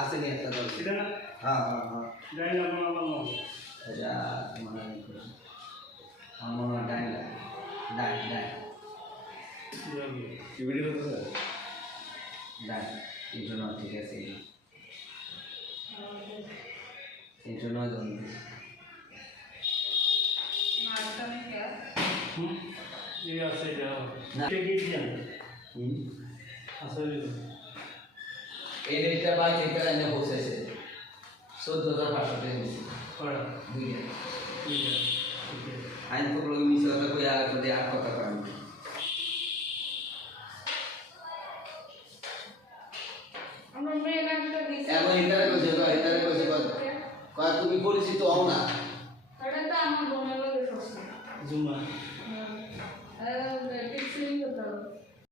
আসেনি একটা দল এটা না হ্যাঁ হ্যাঁ হ্যাঁ ডাইন আপনার আমার এটা মানে আমার ডাইন ডাইন ডাইন ভিডিও করতে ডাইন তিনশো নয় ঠিক আছে তিনশো নয় জন ये ऐसे जाओ ना। के गिर जाए আসলে এই রেটটা বা যেটা এনে বসেছে 14500 টাকা দিছি করা দুইটা ঠিক আছে আইন তো লোক মিছে কথা কই আর যদি আর কথা করেন আমার মেয়ে নামটা দিছে এখন ইন্টারে কইছে কয় তুমি পরিচিত হও না এটা তো আমার বোনের লগে সস্তা জুমা